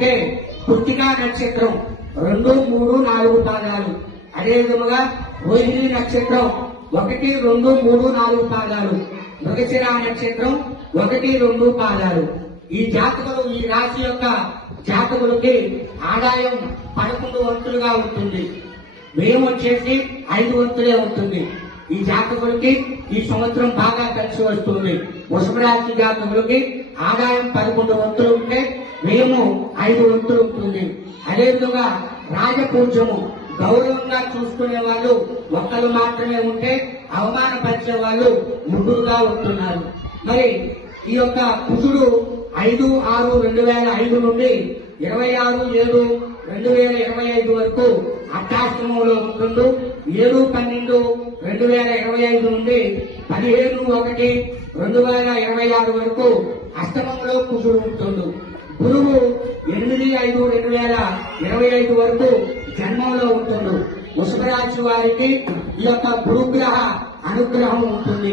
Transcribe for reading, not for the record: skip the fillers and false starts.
అంటే కృత్తికా నక్షత్రం 2, 3, 4 పాదాలు. అదే విధముగా రోహిణి నక్షత్రం 1, 2, 3, 4 పాదాలు. మృగశిర నక్షత్రం 1, 2 పాదాలు. ఈ జాతకులు, ఈ రాశి యొక్క జాతకులకి ఆదాయం 11 వంతులుగా ఉంటుంది. వ్యయం వచ్చేసి 5 వంతులే ఉంటుంది. ఈ జాతకులకి ఈ సంవత్సరం బాగా కలిసి వస్తుంది. వృషభ రాశి జాతకులకి ఆదాయం 11 వంతులు ఉంటే వ్యయము 5 వంతులు ఉంటుంది. అదేవిధంగా రాజపూజ్యము, గౌరవంగా చూసుకునే వాళ్ళు ఒక్కరు మాత్రమే ఉంటే అవమానపరిచే వాళ్ళు 3గా ఉంటున్నారు. మరి ఈ యొక్క కుజుడు 5/6/2005 నుండి 26/7/2025 వరకు అష్టాష్టమంలో ఉంటుండు. 7/12/2025 నుండి 15/1/2026 వరకు అష్టమంలో కుజుడు ఉంటుండు. గురువు 8/5/2025 వరకు జన్మంలో ఉంటుండు. వృషభ రాశి వారికి ఈ యొక్క గురుగ్రహ అనుగ్రహం ఉంటుంది.